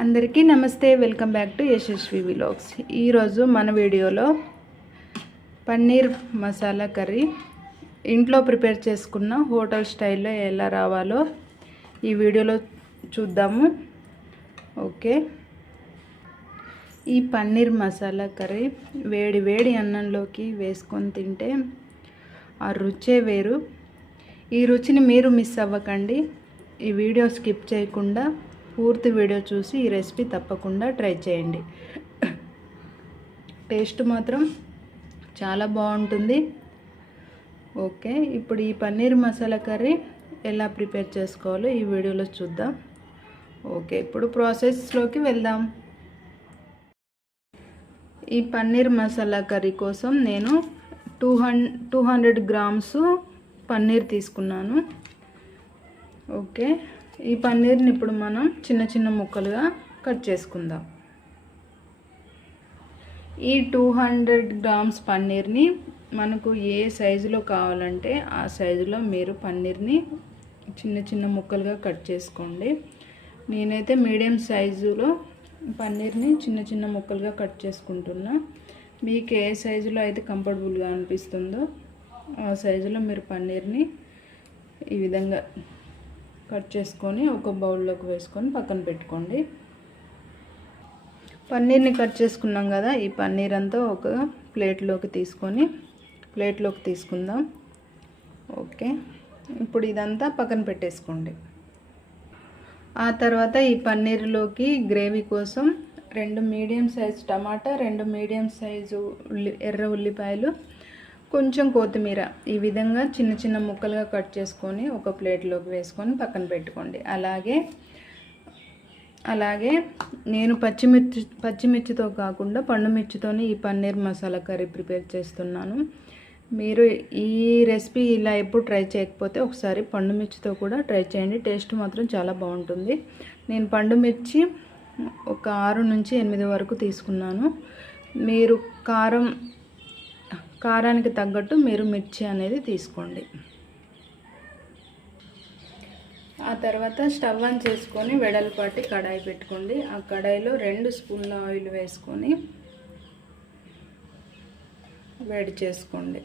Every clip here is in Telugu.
అందరికీ నమస్తే, welcome back to Yashasvi vlogs. ఈరోజు మన వీడియోలో పన్నీర్ మసాలా కర్రీ ఇంట్లో ప్రిపేర్ చేసుకున్న హోటల్ స్టైల్లో ఎలా రావాలో ఈ వీడియోలో చూద్దాము. ఓకే, ఈ పన్నీర్ మసాలా కర్రీ వేడి వేడి అన్నంలోకి వేసుకొని తింటే ఆ రుచే వేరు. ఈ రుచిని మీరు మిస్ అవ్వకండి. ఈ వీడియో స్కిప్ చేయకుండా పూర్తి వీడియో చూసి ఈ రెసిపీ తప్పకుండా ట్రై చేయండి. టేస్ట్ మాత్రం చాలా బాగుంటుంది. ఓకే, ఇప్పుడు ఈ పన్నీర్ మసాలా కర్రీ ఎలా ప్రిపేర్ చేసుకోవాలో ఈ వీడియోలో చూద్దాం. ఓకే, ఇప్పుడు ప్రాసెస్లోకి వెళ్దాం. ఈ పన్నీర్ మసాలా కర్రీ కోసం నేను 200 గ్రామ్స్ పన్నీర్ తీసుకున్నాను. ఓకే, ఈ పన్నీర్ని ఇప్పుడు మనం చిన్న చిన్న ముక్కలుగా కట్ చేసుకుందాం. ఈ 200 గ్రామ్స్ పన్నీర్ని మనకు ఏ సైజులో కావాలంటే ఆ సైజులో మీరు పన్నీర్ని చిన్న చిన్న ముక్కలుగా కట్ చేసుకోండి. నేనైతే మీడియం సైజులో పన్నీర్ని చిన్న చిన్న ముక్కలుగా కట్ చేసుకుంటున్నా. మీకు ఏ సైజులో అయితే కంఫర్టబుల్గా అనిపిస్తుందో ఆ సైజులో మీరు పన్నీర్ని ఈ విధంగా కట్ చేసుకొని ఒక బౌల్లోకి వేసుకొని పక్కన పెట్టుకోండి. పన్నీర్ని కట్ చేసుకున్నాం కదా, ఈ పన్నీర్ అంతా ఒక ప్లేట్లోకి తీసుకుందాం. ఓకే, ఇప్పుడు ఇదంతా పక్కన పెట్టేసుకోండి. ఆ తర్వాత ఈ పన్నీర్లోకి గ్రేవీ కోసం 2 మీడియం సైజు టమాటా, 2 మీడియం సైజు ఎర్ర ఉల్లిపాయలు, కొంచెం కొత్తిమీర ఈ విధంగా చిన్న చిన్న ముక్కలుగా కట్ చేసుకొని ఒక ప్లేట్లోకి వేసుకొని పక్కన పెట్టుకోండి. అలాగే నేను పచ్చిమిర్చితో కాకుండా పండుమిర్చితోనే ఈ పన్నీర్ మసాలా కర్రీ ప్రిపేర్ చేస్తున్నాను. మీరు ఈ రెసిపీ ఇలా ఎప్పుడు ట్రై చేయకపోతే ఒకసారి పండుమిర్చితో కూడా ట్రై చేయండి. టేస్ట్ మాత్రం చాలా బాగుంటుంది. నేను పండుమిర్చి ఒక 6 నుంచి 8 వరకు తీసుకున్నాను. మీరు కారానికి తగ్గట్టు మీరు మిర్చి అనేది తీసుకోండి. ఆ తర్వాత స్టవ్ ఆన్ చేసుకొని వెడల్పాటి కడాయి పెట్టుకోండి. ఆ కడాయిలో 2 స్పూన్ల ఆయిల్ వేసుకొని వేడి చేసుకోండి.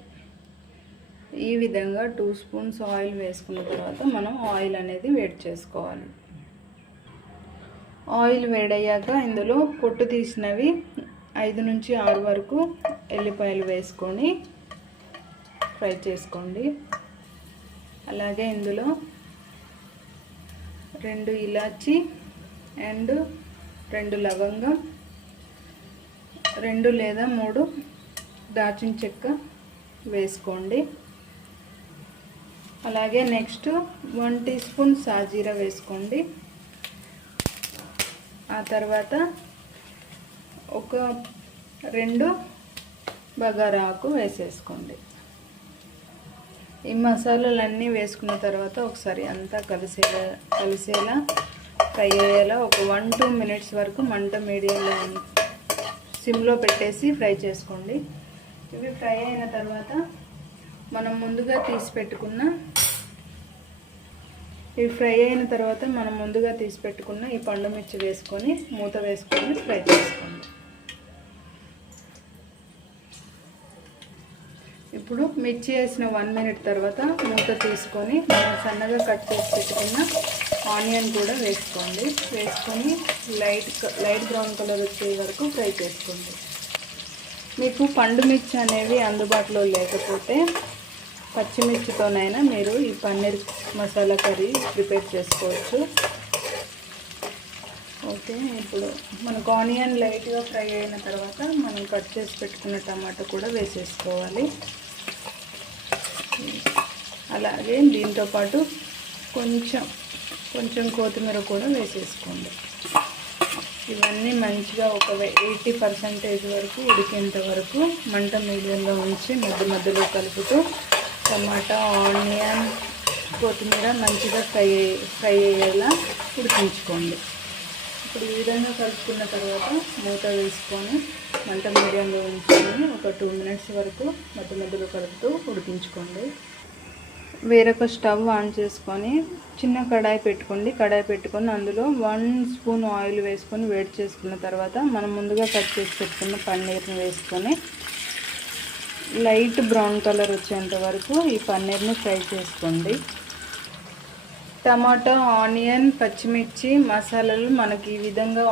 ఈ విధంగా 2 స్పూన్స్ ఆయిల్ వేసుకున్న తర్వాత మనం ఆయిల్ అనేది వేడి చేసుకోవాలి. ఆయిల్ వేడయ్యాక ఇందులో పొట్టు తీసినవి 5 నుంచి 6 వరకు ఎల్లిపాయలు వేసుకొని ఫ్రై చేసుకోండి. అలాగే ఇందులో 2 ఇలాచి అండ్ 2 లవంగం, 2 లేదా 3 దాల్చిన చెక్క వేసుకోండి. అలాగే నెక్స్ట్ 1 టీ స్పూన్ సాజీరా వేసుకోండి. ఆ తర్వాత ఒక 2 బగారా ఆకు వేసేసుకోండి. ఈ మసాలాలన్నీ వేసుకున్న తర్వాత ఒకసారి అంతా కలిసేలా ఫ్రై అయ్యేలా ఒక 1-2 మినిట్స్ వరకు మంట మీడియంలో సిమ్లో పెట్టేసి ఫ్రై చేసుకోండి. ఇవి ఫ్రై అయిన తర్వాత మనం ముందుగా తీసి పెట్టుకున్న ఈ పండుమిర్చి వేసుకొని మూత వేసుకొని ఫ్రై చేసుకోండి. ఇప్పుడు మిర్చి వేసిన 1 మినిట్ తర్వాత మూత తీసుకొని మనం సన్నగా కట్ చేసి పెట్టుకున్న ఆనియన్ కూడా వేసుకొని లైట్ బ్రౌన్ కలర్ వచ్చే వరకు ఫ్రై చేసుకోండి. మీకు పండు మిర్చి అనేవి అందుబాటులో లేకపోతే పచ్చిమిర్చితోనైనా మీరు ఈ పన్నీర్ మసాలా కర్రీ ప్రిపేర్ చేసుకోవచ్చు. ఓకే, ఇప్పుడు మనకు ఆనియన్ లైట్గా ఫ్రై అయిన తర్వాత మనం కట్ చేసి పెట్టుకున్న టమాటా కూడా వేసేసుకోవాలి. అలాగే దీంతోపాటు కొంచెం కొత్తిమీర కూడా వేసేసుకోండి. ఇవన్నీ మంచిగా ఒక 80% వరకు ఉడికేంత వరకు మంట మీడియంలో ఉంచి మధ్యలో కలుపుతూ టమాటా, ఆనియన్, కొత్తిమీర మంచిగా ఫ్రై అయ్యేలా ఉడికించుకోండి. ఇప్పుడు ఈ విధంగా కలుపుకున్న తర్వాత మూత వేసుకొని మంట మీడియంలో ఉంచుకొని ఒక 2 మినిట్స్ వరకు మధ్యలో కలుపుతూ ఉడికించుకోండి. వేరొక స్టవ్ ఆన్ చేసుకొని చిన్న కడాయి పెట్టుకొని అందులో 1 స్పూన్ ఆయిల్ వేసుకొని వేడి చేసుకున్న తర్వాత మనం ముందుగా కట్ చేసి పెట్టుకున్న పన్నీర్ని వేసుకొని లైట్ బ్రౌన్ కలర్ వచ్చేంత వరకు ఈ పన్నీర్ని ఫ్రై చేసుకోండి. టమాటా, ఆనియన్, పచ్చిమిర్చి, మసాలాలు మనకి ఈ విధంగా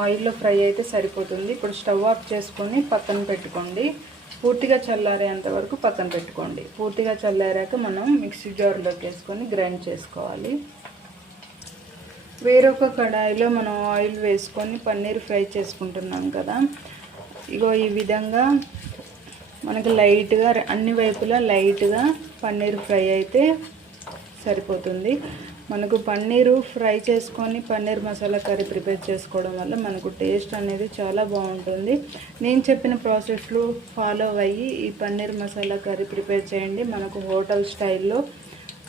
ఆయిల్లో ఫ్రై అయితే సరిపోతుంది. ఇప్పుడు స్టవ్ ఆఫ్ చేసుకొని పక్కన పెట్టుకోండి. పూర్తిగా చల్లారేంత వరకు పక్కన పెట్టుకోండి. పూర్తిగా చల్లారాక మనం మిక్సీ జార్లోకి వేసుకొని గ్రైండ్ చేసుకోవాలి. వేరొక కడాయిలో మనం ఆయిల్ వేసుకొని పన్నీర్ ఫ్రై చేసుకుంటున్నాం కదా, ఇగో ఈ విధంగా మనకు లైట్గా అన్ని వైపులా లైట్గా పన్నీర్ ఫ్రై అయితే సరిపోతుంది. మనకు పన్నీరు ఫ్రై చేసుకొని పన్నీర్ మసాలా కర్రీ ప్రిపేర్ చేసుకోవడం వల్ల మనకు టేస్ట్ అనేది చాలా బాగుంటుంది. నేను చెప్పిన ప్రాసెస్లో ఫాలో అయ్యి ఈ పన్నీర్ మసాలా కర్రీ ప్రిపేర్ చేయండి. మనకు హోటల్ స్టైల్లో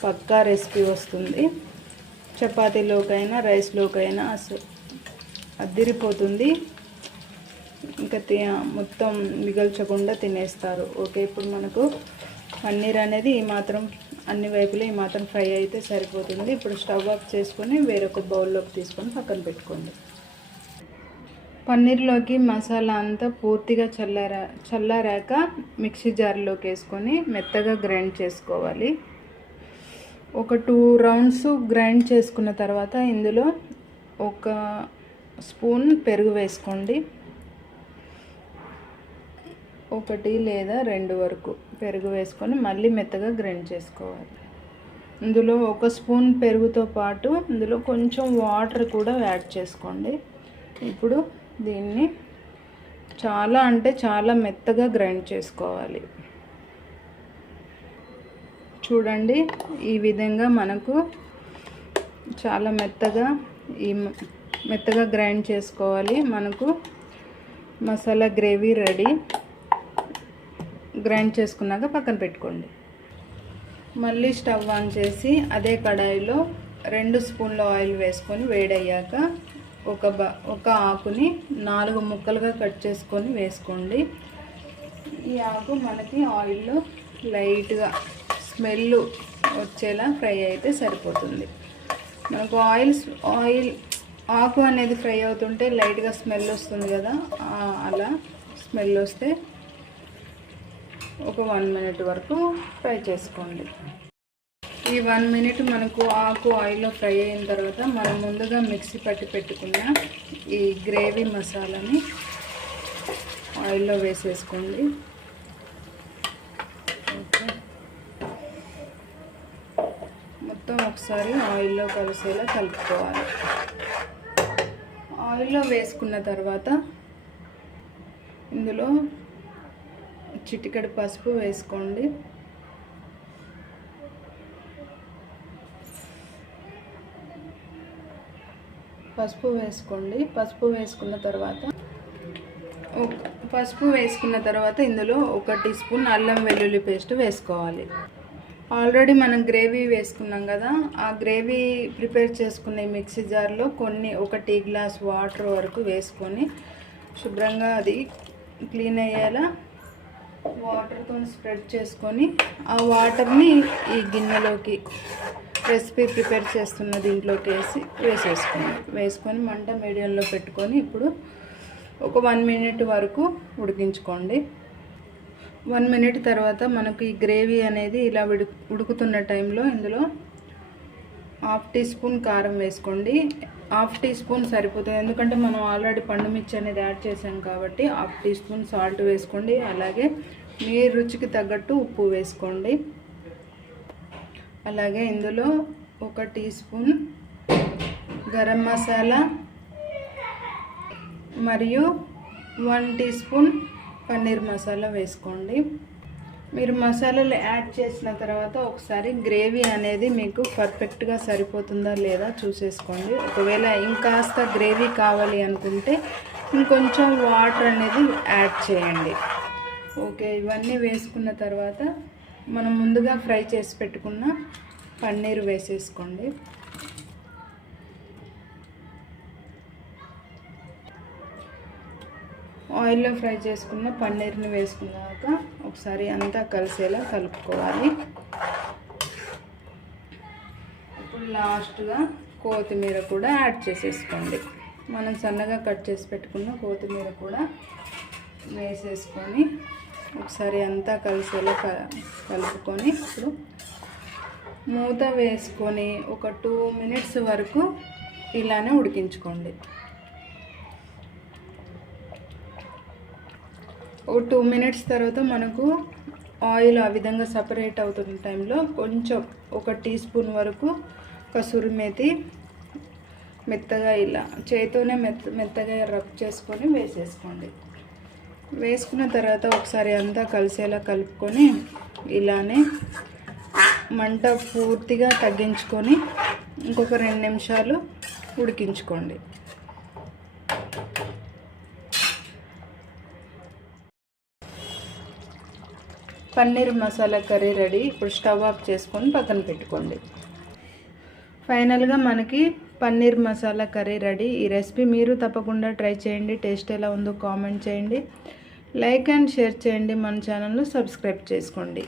పక్కా రెసిపీ వస్తుంది. చపాతీలోకైనా రైస్లోకైనా అద్దిరిపోతుంది. ఇంకా మొత్తం మిగల్చకుండా తినేస్తారు. ఓకే, ఇప్పుడు మనకు పన్నీర్ అనేది ఈ మాత్రం అన్ని వైపులా ఈ మాత్రం ఫ్రై అయితే సరిపోతుంది. ఇప్పుడు స్టవ్ ఆఫ్ చేసుకొని వేరొక బౌల్లోకి తీసుకొని పక్కన పెట్టుకోండి. పన్నీర్లోకి మసాలా అంతా పూర్తిగా చల్లారాక మిక్సీ జార్లోకి వేసుకొని మెత్తగా గ్రైండ్ చేసుకోవాలి. ఒక 2 రౌండ్స్ గ్రైండ్ చేసుకున్న తర్వాత ఇందులో 1 స్పూన్ పెరుగు వేసుకోండి. 1 లేదా 2 వరకు పెరుగు వేసుకొని మళ్ళీ మెత్తగా గ్రైండ్ చేసుకోవాలి. ఇందులో 1 స్పూన్ పెరుగుతో పాటు ఇందులో కొంచెం వాటర్ కూడా యాడ్ చేసుకోండి. ఇప్పుడు దీన్ని చాలా మెత్తగా గ్రైండ్ చేసుకోవాలి. చూడండి, ఈ విధంగా మనకు చాలా మెత్తగా గ్రైండ్ చేసుకోవాలి. మనకు మసాలా గ్రేవీ రెడీ. గ్రైండ్ చేసుకున్నాక పక్కన పెట్టుకోండి. మళ్ళీ స్టవ్ ఆన్ చేసి అదే కడాయిలో 2 స్పూన్ల ఆయిల్ వేసుకొని వేడయ్యాక ఒక ఆకుని 4 ముక్కలుగా కట్ చేసుకొని వేసుకోండి. ఈ ఆకు మనకి ఆయిల్లో లైట్గా స్మెల్ వచ్చేలా ఫ్రై అయితే సరిపోతుంది. మనకు ఆకు అనేది ఫ్రై అవుతుంటే లైట్గా స్మెల్ వస్తుంది కదా, అలా స్మెల్ వస్తే ఒక 1 మినిట్ వరకు ఫ్రై చేసుకోండి. ఈ 1 మినిట్ మనకు ఆకు ఆయిల్లో ఫ్రై అయిన తర్వాత మనం ముందుగా మిక్సీ పట్టి పెట్టుకున్న ఈ గ్రేవీ మసాలాని ఆయిల్లో వేసేసుకోండి. ఓకే, మొత్తం ఒకసారి ఆయిల్లో కలిసేలా కలుపుకోవాలి. ఆయిల్లో వేసుకున్న తర్వాత ఇందులో చిటికెడు పసుపు వేసుకోండి. పసుపు వేసుకున్న తర్వాత ఇందులో 1 టీ స్పూన్ అల్లం వెల్లుల్లి పేస్ట్ వేసుకోవాలి. ఆల్రెడీ మనం గ్రేవీ వేసుకున్నాం కదా, ఆ గ్రేవీ ప్రిపేర్ చేసుకునే మిక్సీ జార్లో 1 టీ గ్లాస్ వాటర్ వరకు వేసుకొని శుభ్రంగా అది క్లీన్ అయ్యేలా వాటర్తో స్ప్రెడ్ చేసుకొని ఆ వాటర్ని ఈ గిన్నెలోకి రెసిపీ ప్రిపేర్ చేస్తున్న దీంట్లోకి వేసుకొని మంట మీడియంలో పెట్టుకొని ఇప్పుడు ఒక 1 మినిట్ వరకు ఉడికించుకోండి. 1 మినిట్ తర్వాత మనకు ఈ గ్రేవీ అనేది ఇలా ఉడుకుతున్న టైంలో ఇందులో 1/2 టీ స్పూన్ కారం వేసుకోండి. 1/2 టీ స్పూన్ సరిపోతుంది, ఎందుకంటే మనం ఆల్రెడీ పండు మిర్చి అనేది యాడ్ చేసాం కాబట్టి 1/2 టీ స్పూన్ సాల్ట్ వేసుకోండి. అలాగే మీ రుచికి తగ్గట్టు ఉప్పు వేసుకోండి. అలాగే ఇందులో 1 టీ స్పూన్ గరం మసాలా మరియు 1 టీ స్పూన్ పన్నీర్ మసాలా వేసుకోండి. మీరు మసాలాలు యాడ్ చేసిన తర్వాత ఒకసారి గ్రేవీ అనేది మీకు పర్ఫెక్ట్గా సరిపోతుందా లేదా చూసేసుకోండి. ఒకవేళ ఇంకాస్త గ్రేవీ కావాలి అనుకుంటే ఇంకొంచెం వాటర్ అనేది యాడ్ చేయండి. ఓకే, ఇవన్నీ వేసుకున్న తర్వాత మనం ముందుగా ఫ్రై చేసి పెట్టుకున్న పన్నీర్ వేసేసుకోండి. ఆయిల్లో ఫ్రై చేసుకున్న పన్నీర్ని వేసుకున్నాక ఒకసారి అంతా కలిసేలా కలుపుకోవాలి. లాస్ట్గా కొత్తిమీర కూడా యాడ్ చేసేసుకోండి. మనం సన్నగా కట్ చేసి పెట్టుకున్న కొత్తిమీర కూడా వేసేసుకొని ఒకసారి అంతా కలిసేలా కలుపుకొని ఇప్పుడు మూత వేసుకొని ఒక 2 మినిట్స్ వరకు ఇలానే ఉడికించుకోండి. ఒక 2 మినిట్స్ తర్వాత మనకు ఆయిల్ ఆ విధంగా సపరేట్ అవుతున్న టైంలో కొంచెం 1 టీ స్పూన్ వరకు కసూరి మేతి మెత్తగా ఇలా చేతితోనే మెత్తగా రబ్ చేసుకొని వేసేసుకోండి. వేసుకున్న తర్వాత ఒకసారి అంతా కలిసేలా కలుపుకొని ఇలానే మంట పూర్తిగా తగ్గించుకొని ఇంకొక 2 నిమిషాలు ఉడికించుకోండి. Paneer masala curry ready. ఇప్పుడు స్టవ్ ఆఫ్ చేసుకొని పక్కన పెట్టుకోండి. ఫైనల్గా మనకి పన్నీర్ మసాలా కర్రీ రెడీ. ఈ రెసిపీ మీరు తప్పకుండా ట్రై చేయండి. టేస్ట్ ఎలా ఉందో కామెంట్ చేయండి. లైక్ అండ్ షేర్ చేయండి. మన ఛానల్ను సబ్స్క్రైబ్ చేసుకోండి.